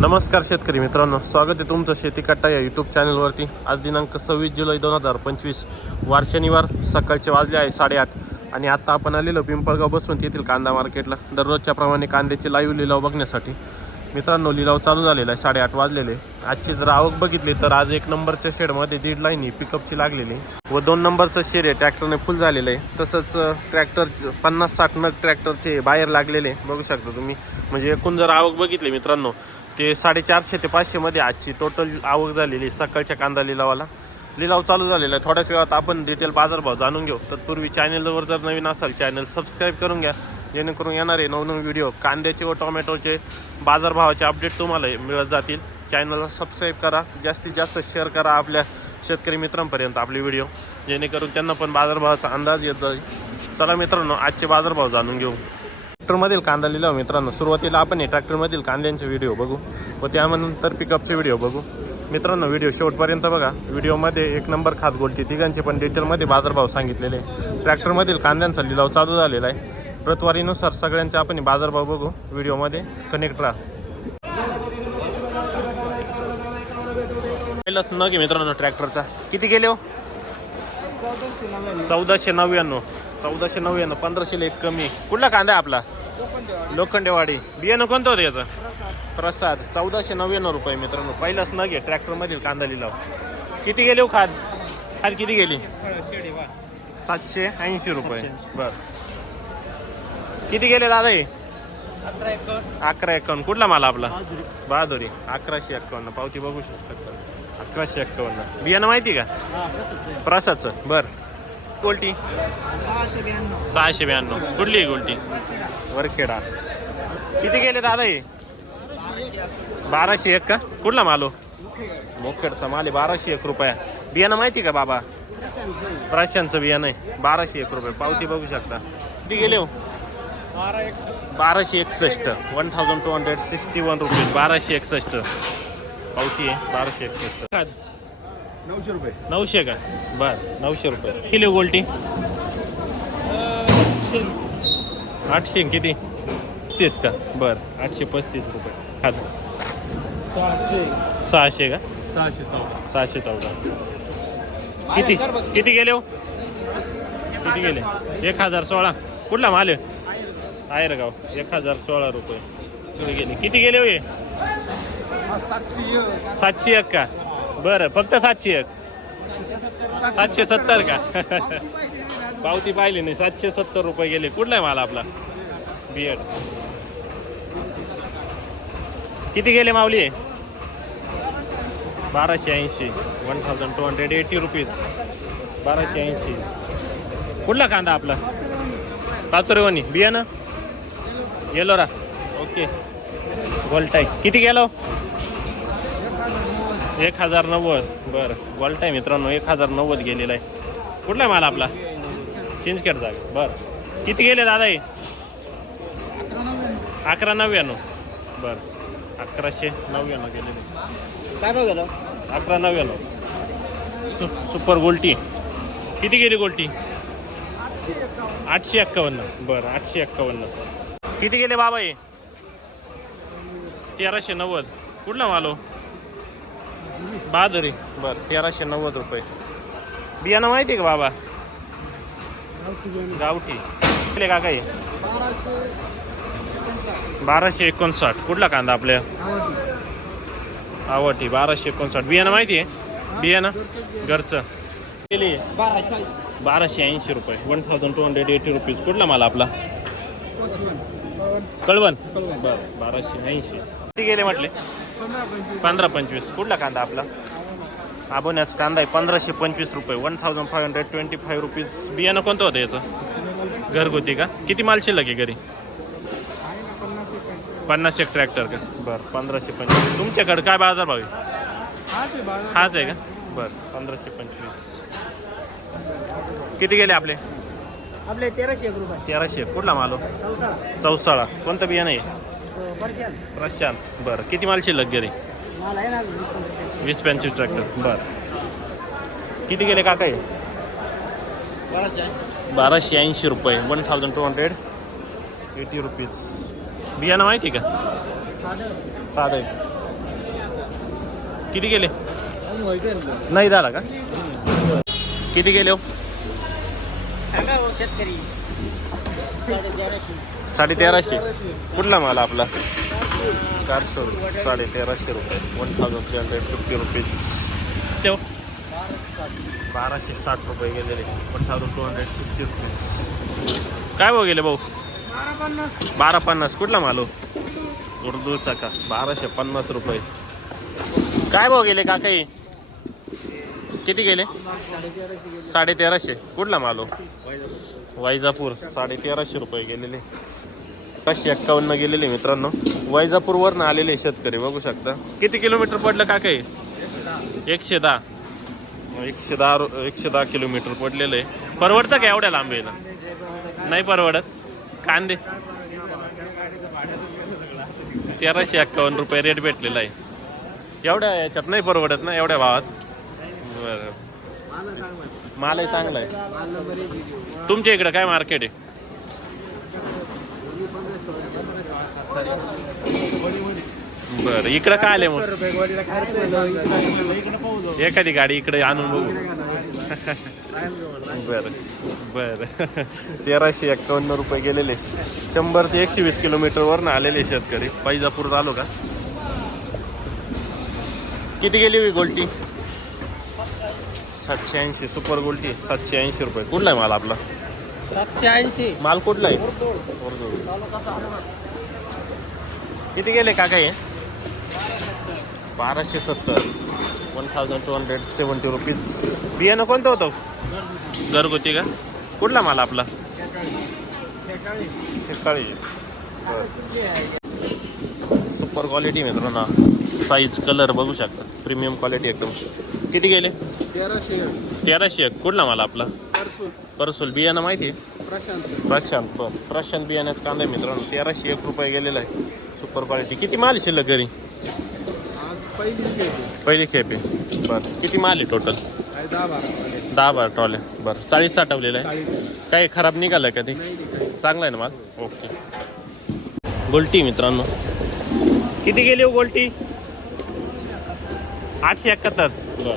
नमस्कार शेतकरी मित्रांनो स्वागत आहे तुमचं शेती कट्टा या यूट्यूब चॅनलवरती आज दिनांक सव्वीस जुलै दोन हजार पंचवीस वार शनिवार सकाळचे वाजले आहे साडेआठ. आणि आता आपण आलेलो पिंपळगाव बसून येथील कांदा मार्केटला. दररोजच्या प्रमाणे कांद्याचे लाईव्ह लिलाव बघण्यासाठी. मित्रांनो लिलाव चालू झालेला आहे साडेआठ वाजलेले आजची जर आवक बघितली तर आज एक नंबरच्या शेडमध्ये दीड लाईनी पिकअपची लागलेली आहे. व दोन नंबरचं शेड आहे ट्रॅक्टरने फुल झालेलं आहे. तसंच ट्रॅक्टर पन्नास साठ नग ट्रॅक्टरचे बाहेर लागलेले आहे. बघू शकता तुम्ही. म्हणजे एकूण जर आवक बघितली मित्रांनो ते साडेचारशे ते पाचशेमध्ये आजची टोटल आवक झालेली आहे सकाळच्या कांदा लिलावाला. लिलाव चालू झालेला आहे. थोड्याच वेळात आपण डिटेल बाजारभाव जाणून घेऊ. तत्पूर्वी चॅनलवर जर नवीन असाल चॅनल सबस्क्राईब करून घ्या. जेणेकरून येणारे नवनवीन व्हिडिओ कांद्याचे व टोमॅटोचे बाजारभावाचे अपडेट तुम्हाला मिळत जातील. चॅनलला सबस्क्राईब करा. जास्तीत जास्त शेअर करा आपल्या शेतकरी मित्रांपर्यंत आपले व्हिडिओ जेणेकरून त्यांना पण बाजारभावाचा अंदाज येत जाईल. चला मित्रांनो आजचे बाजारभाव जाणून घेऊ. ट्रॅक्टरमधील कांदा लिहिला मित्रांनो सुरुवातीला आपण हे ट्रॅक्टरमधील कांद्यांचे व्हिडिओ बघू व त्यानंतर पिकअपचे व्हिडिओ बघू. मित्रांनो व्हिडिओ शेवटपर्यंत बघा. व्हिडिओमध्ये एक नंबर खात गोलटी तिघांचे पण डिटेलमध्ये बाजारभाव सांगितलेले ट्रॅक्टरमधील कांद्यांचा लिलाव चालू झालेला आहे. प्रतवारीनुसार सगळ्यांचे आपण बाजारभाव बघू. व्हिडिओमध्ये कनेक्ट राहा. पहिलाच न घे मित्रांनो ट्रॅक्टरचा किती गेले हो? चौदाशे नव्याण्णव. चौदाशे नव्याण्णव पंधराशेला एक कमी. कुठला कांदा आपला? लोखंडेवाडी. बियाणं कोणतं होतं याचं? प्रसाद चौदाशे नव्याण्णव रुपये मित्रांनो. पहिलाच न घे ट्रॅक्टरमधील कांदा लिलाव. किती गेले हो खाद? खाद किती गेली? सातशे ऐंशी रुपये. बर. किती गेले दादा हे? अकरा एकावन्न. कुठला माल आपला? बहादुरी. अकराशे एक्कावन्न पावती बघू शकता. अकराशे एक्कावन्न बियाणं माहिती का? प्रसादचं. बर. गोल्टी सहाशे ब्याण्णव. कुठली आहे गोल्टी वरखेडा. किती गेले दादा हे? बाराशे एक का? कुठला मालो मोखेडचा माल आहे बाराशे एक रुपया. बियाणं माहिती का बाबा? प्राशांचं बियाणं आहे बाराशे एक रुपये. पावती बघू शकता. किती गेले हो? बाराशे एकसष्ट. One thousand two hundred sixty one rupees बाराशे एकसष्ट. पावती आहे बाराशे एकसष्ट. नऊशे रुपये. नऊशे का? बर नऊशे रुपये. किलो गोल्टी? आठशे किती? पस्तीस का? बर आठशे पस्तीस रुपये. सहाशे. सहाशे का? सहाशे चौदा. सहाशे चौदा. किती? किती गेले हो? किती गेले? एक हजार सोळा. कुठला माल आहे? आयरगाव. एक हजार सोळा रुपये. किती गेले? हो सातशे सातशे एक का? बरं फक्त सातशे एक. सातशे सत्तर का? पावती पाहिली नाही सातशे सत्तर रुपये गेले. कुठला आहे माल आपला? बिएड किती गेले माऊली? बाराशे ऐंशी. One thousand two hundred eighty rupees बाराशे ऐंशी. कुठला कांदा आपला? पाचोरेवणी बियाणं येलो रा. ओके गोल्टाय किती गेलो? एक हजार नव्वद. बरं. गोल्टाय मित्रांनो एक हजार नव्वद गेलेला आहे. कुठला आहे माल आपला? चिंचखेड जागा बरं. किती गेले दादा हे अकरा नव्याण्णव. बरं. अकराशे नव्याण्णव गेलेले. काय अकरा नव्याण्णव. सु सुपर गोल्टी किती गेली गोल्टी आठशे एक्कावन्न. बरं आठशे एक्कावन्न. किती गेले बाबा हे तेराशे नव्वद. कुठला मालो बहादुरी. बरं तेराशे नव्वद रुपये. बियाणं माहिती आहे का बाबा? गावठी किती का काही बाराशे एकोणसाठ. कुठला कांदा आपल्या आवडती बाराशे एकोणसाठ. बियाणं माहिती आहे? बियाणं? घरचं. केली. बाराशे ऐंशी रुपये. One thousand two hundred eighty rupees. कुठला माल आपला? कळवण. बरं बाराशे ऐंशी. किती गेले म्हटले? पंधरा पंचवीस. कुठला कांदा आपला? आबोण्याचा कांदा आहे पंधराशे पंचवीस रुपये. One thousand five hundred twenty five rupees बियाणं कोणतं होतं याचं? घरगुती का? किती माल शिल्लक आहे घरी? पन्नास एक ट्रॅक्टर का? बरं पंधराशे पंचवीस. तुमच्याकडे काय बाजार भाव आहे? हाच आहे का? बरं पंधराशे पंचवीस. किती गेले आपले? आपले तेराशे एक रुपये. तेराशे कुठला माल हो? चौसा चौसाळा. कोणतं बियाणं आहे? प्रशांत. बरं. किती माल शिल्लक घरी माल आहे ना वीस पंचवीस. वीस पंचवीस ट्रॅक्टर. बरं. किती गेले काका हे? बाराशे ऐंशी. रुपये. One thousand two hundred eighty rupees बियाणं माहिती आहे का? साधं. आहे. किती गेले? नाही झाला का? किती गेले हो? हो शेतकरी. साडे तेराशे कुठला माल आपला? चारशे रुपये. साडे तेराशे रुपये. One thousand three hundred fifty rupees ठेव बाराशे साठ रुपये गेलेले. One thousand two hundred sixty rupees काय भाऊ गेले भाऊ? बारा पन्नास. कुठला माल हो? उर्दूचा का? बाराशे पन्नास रुपये. काय भाऊ गेले का काही किती गेले? साडे तेराशे साडे तेराशे कुठला माल हो? वैजापूर. साडे तेराशे रुपये गेलेले. पाचशे एक्कावन्न गेलेले मित्रांनो. वैजापूरवरून आलेले शेतकरी बघू शकता. किती किलोमीटर पडलं का काही एकशे दहा. एकशे दहा एकशे दहा किलोमीटर पडलेलं आहे. परवडतं का एवढ्या लांबीला नाही परवडत. कांदे? तेराशे एक्कावन्न रुपये रेट भेटलेला आहे. एवढ्या याच्यात नाही परवडत ना एवढ्या भावात? बरं. मालही चांगला आहे. तुमच्या इकडं काय मार्केट आहे? बरं इकडं काय आले मग? एखादी गाडी इकडे आणून बघू. बरं बरं. तेराशे एक्कावन्न रुपये गेलेले. शंभर ते एकशे वीस किलोमीटरवरनं आलेले शेतकरी. पैजापूर आलो का किती गेली होई गोल्टी? सातशे ऐंशी. सुपर गोल्टी सातशे ऐंशी रुपये. कुठला आहे माल आपला? सातशे ऐंशी. माल कुठला आहे? किती गेले काका हे? बाराशे सत्तर. One thousand two hundred seventy rupees बियाणं कोणतं होतं? घरगुती का? कुठला माल आपला? शेकाळी. सुपर क्वालिटी मित्रांनो. साईज कलर बघू शकता. प्रीमियम क्वालिटी एकदम. किती गेले? तेराशे. तेराशे. एक. कुठला माल आपला? परसोल बियाणं माहिती आहे? प्रशांत. प्रशांत. प्रशांत बियाण्याचा कांदा आहे मित्रांनो. तेराशे एक रुपये गेलेला आहे. सुपर क्वालिटी किती माल आहे शिल्लक घरी? पहिली खेप. आहे बरं. किती माल आहे टोटल दहा बारा ट्रॉले बरं. चाळीस साठवलेलं आहे. काही खराब निघालं का ते? चांगलं चांगला आहे ना माल? ओके. गोल्टी मित्रांनो. किती गेली हो गोल्टी? आठशे एकाहत्तर. बरं.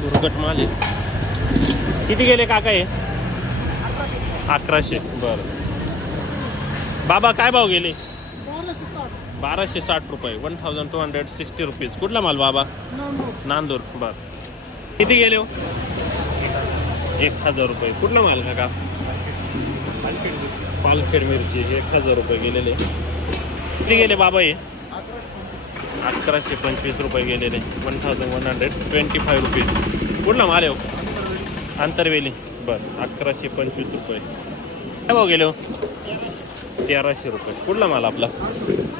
दुर्गट माल आहे. किती गेले काका हे? अकराशे. बरं. बाबा काय भाव गेले? बाराशे साठ. रुपये. One thousand two hundred sixty rupees कुठला माल बाबा? नांदूर. बर किती गेले हो? एक हजार रुपये. कुठला माल काका? पालखेड मिरची. एक हजार रुपये गेलेले. किती गेले बाबा हे? अकराशे पंचवीस रुपये गेलेले. One thousand one hundred twenty five rupees कुठला माल आहे हो? आंतरवेली. बरं अकराशे पंचवीस रुपये. काय भाव गेले हो? तेराशे रुपये. कुठला माल आपला?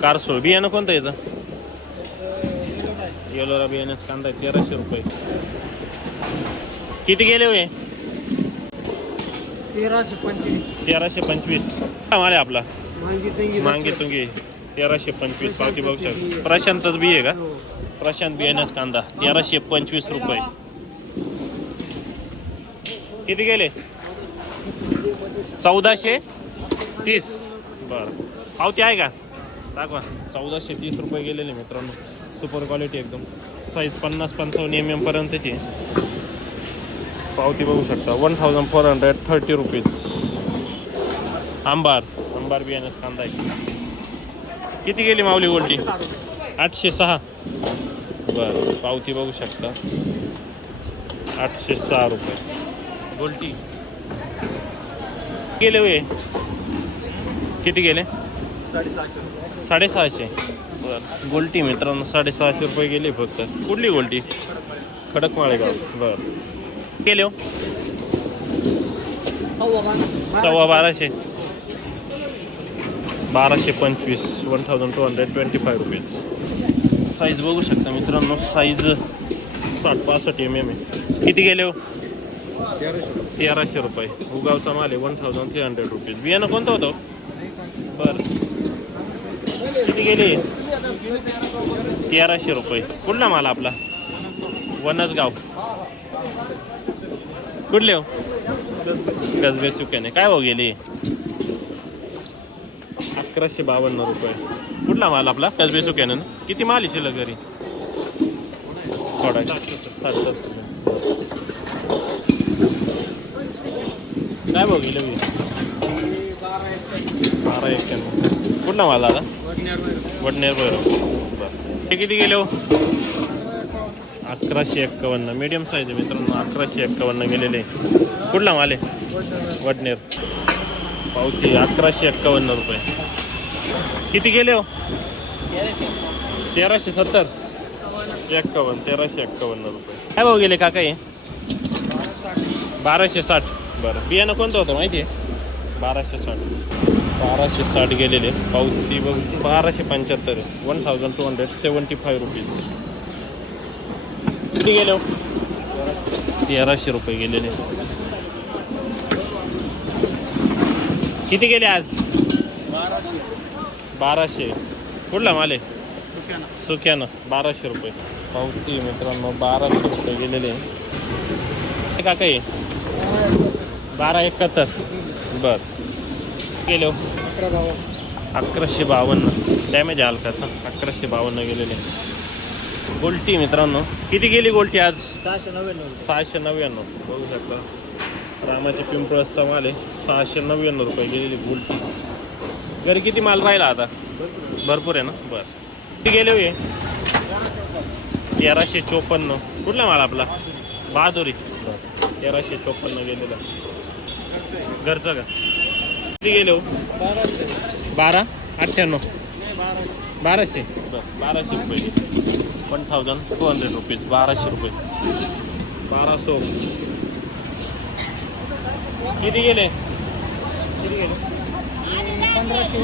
कारसोळ. बियाणं कोणतं याचं? येलोरा बियाण्याचा कांदा आहे तेराशे रुपये. किती गेले हो हे तेराशे पंचवीस. तेराशे पंचवीस. माल आहे आपला? मांगी तंगी तेराशे पंचवीस पावती बघू शकता प्रशांतच बी आहे का? प्रशांत बियाण्याचा कांदा. तेराशे पंचवीस रुपये. किती गेले? चौदाशे तीस. बरं. पावती आहे का? दाखवा. चौदाशे तीस रुपये गेलेले मित्रांनो. सुपर क्वालिटी एकदम. साईज पन्नास पंचावन्न एम एम पर्यंतची. पावती बघू शकता. One thousand four hundred thirty rupees आंबार आंबार बियाण्याचा कांदा आहे. किती गेली माऊली गोल्टी? आठशे सहा. बरं. पावती बघू शकता. आठशे सहा रुपये. गोल्टी. गेले होय? किती गेले? साडेसहाशे बरं. गोल्टी मित्रांनो साडेसहाशे रुपये गेले फक्त. कुठली गोल्टी? खडक माळेगाव बरं. गेले हो. सव्वा बाराशे. बाराशे पंचवीस one thousand two hundred twenty five rupees. Size बघू शकता मित्रांनो साईज साठ पासष्ट एम एम आहे किती गेले हो? तेराशे रुपये. उगावचा माल आहे one thousand three hundred rupees बियाणं कोणतं होतं? बरं. किती गेली? तेराशे रुपये. कुठला माल आपला? वनसगाव. कुठले हो? कसबे सुक्याने. काय हो गेली? अकराशे बावन्न रुपये. कुठला माल आपला? कसबे सुक्यानं? किती माल आहे शिल्लक घरी? थोडा. सात सत्तर काय भाऊ गेलं मी बारा एक्क्याण्णव कुठला मला आला? वडनेर भैरव. बरं. ते किती गेले हो? अकराशे एक्कावन्न. मीडियम साईज आहे मित्रांनो. अकराशे एक्कावन्न गेलेले. कुठला माल आहे? वडनेर. पावती अकराशे एक्कावन्न रुपये. किती गेले हो? तेराशे सत्तर. एक्कावन्न तेराशे एक्कावन्न रुपये. काय भाऊ गेले काका हे? बाराशे साठ. बरं. बियाणं कोणतं होतं माहिती आहे? बाराशे साठ. बाराशे साठ गेलेले. पावती बघ बाराशे पंच्याहत्तर. One thousand two hundred seventy five rupees किती गेले हो? तेराशे रुपये गेलेले. किती गेले आज? बाराशे. कुठला माल सुक्यानं. बाराशे रुपये. पावती मित्रांनो बाराशे रुपये गेलेले. हे का काही बारा एकाहत्तर. बर. गेले. अकराशे बावन्न. डॅमेज आहे हलकासा. अकराशे बावन्न गेलेले. गोल्टी मित्रांनो. किती गेली गोल्टी आज? सहाशे नव्याण्णव. सहाशे नव्याण्णव. बघू शकता. रामाची पिंपळसचा माल आहे. सहाशे नव्याण्णव रुपये गेलेली गोल्टी घरी किती माल राहिला आता? भरपूर आहे ना? बरं. किती गेले हो हे? तेराशे चोपन्न. कुठला माल आपला? बहादुरी. तेराशे चोपन्न गेलेला. घरचा का? किती गेले हो? बाराशे बारा? अठ्ठ्याण्णव? बाराशे? बाराशे बरं बाराशे रुपये. One thousand two hundred rupees बाराशे रुपये. बारा सो किती गेले? किती गेले पंधराशे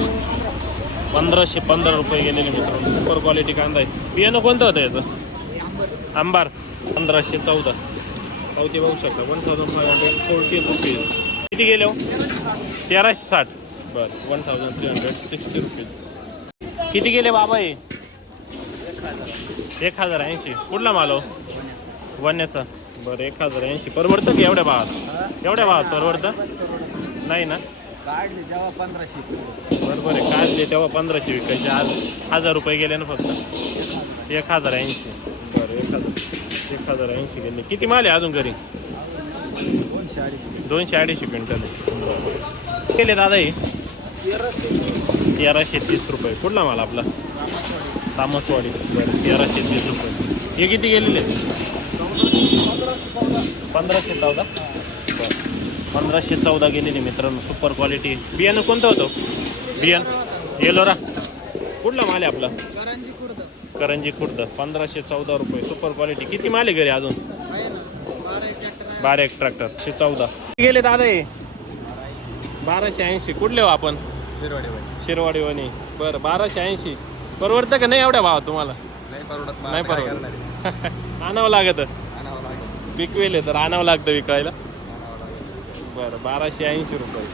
पंधराशे पंधरा रुपये गेलेले मित्रांनो. सुपर क्वालिटी कांदा आहे. बियाणं कोणतं होतं याचं? आंबार. पंधराशे चौदा. पावती बघू शकता. One thousand five hundred forty rupees किती गेले हो? तेराशे साठ. बरं one thousand three hundred sixty rupees किती गेले बाबा हे? एक हजार ऐंशी. कुठला माल हो? वन्याचा. बरं एक हजार ऐंशी. परवडतं की एवढ्या भावात? एवढ्या भावात परवडतं? नाही ना? काढले जेव्हा पंधराशे. बरोबर आहे काढले तेव्हा पंधराशे विकायचे. आज हजार रुपये गेले ना फक्त. एक हजार ऐंशी. बरं एक हजार एक हजार ऐंशी गेले. किती माल आहे अजून घरी? दोनशे अडीचशे. क्विंटल. आहे. केले दादा हे? तेराशे तीस रुपये. कुठला माल आपला? तामसवाडी. बरं तेराशे तीस रुपये. हे किती गेलेले? पंधराशे चौदा? पंधराशे चौदा गेलेले मित्रांनो. सुपर क्वालिटी बियाणं कोणतं होतं? बियाणं. येलोरा कुठला माल आहे आपला? करांजी कुर्द. करंजी खुर्द पंधराशे चौदा रुपये. सुपर क्वालिटी किती माल आहे घरी अजून आहे ना बारा एक ट्रॅक्टर बारा एक ट्रॅक्टर शे चौदा. गेले दादा हे. बाराशे ऐंशी. कुठले हो आपण? शिरवाडी वणी बरं बाराशे ऐंशी. परवडतं का? नाही एवढ्या भावात तुम्हाला? नाही परवडत आणावं लागत. विकवेले तर आणावं लागतं विकायला. बरं बाराशे ऐंशी रुपये.